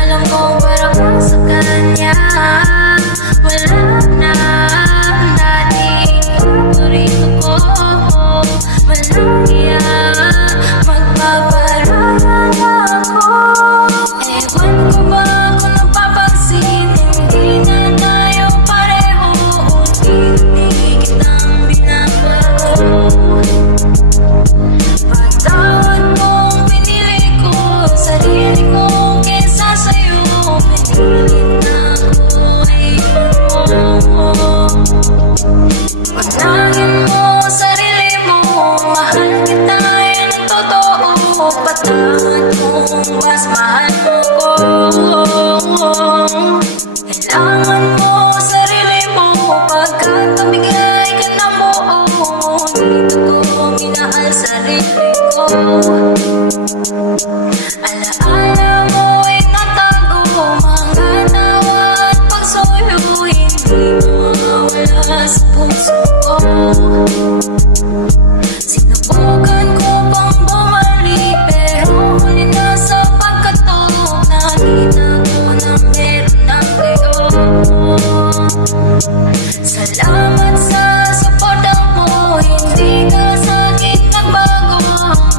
Alam ko para ka sa kanya. Wala na dating paborito ko. Malaya, magpaparaan ako. Ewan ko ba kung napapansin, hindi na tayo pareho. Unti-unti kitang binabago. Patawad mong pinili ko sarili ko kesa sa'yo. Pinilit na ako ay mo. Panangin mo sarili mo, mahal kita yan ang totoo. Patawad mong mas mahal mo ko. Kailangan mo sarili mo pagkatabigay ka na mo. Dito ko minahal sarili ko. Alaala mo itatago, mga nawa at pagsuyo, hindi mawawala sa puso ko. Sinubukan ko pang bumalik, pero huli na sa pagkatok. Nakita ko na meron na kayo. Salamat sa suporta mo, hindi ka sa akin nagbago.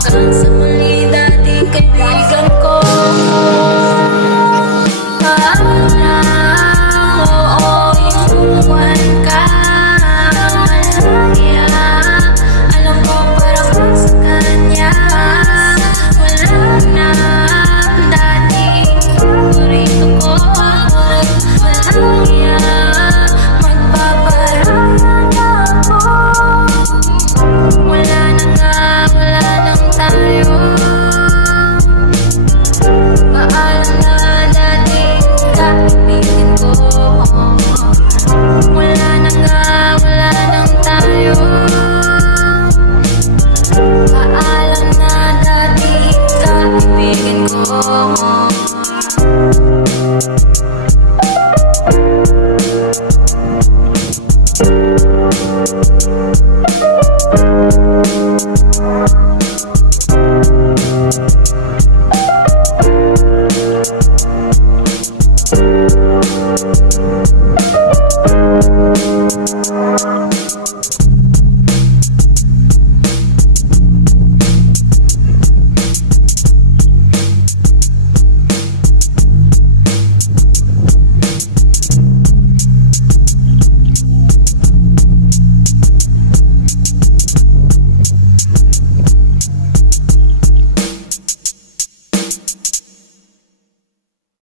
Hanggang sa muli dating kaibigan ko. Oo, inuwan ka. Malaya, alam ko para ka sa kanya. Wala na dating paborito ko. Malaya, magpaparaan ako. Wala nang tayo. Paalam na dating kaibigan ko. Wala nang tayo. Paalam na dating kaibigan ko.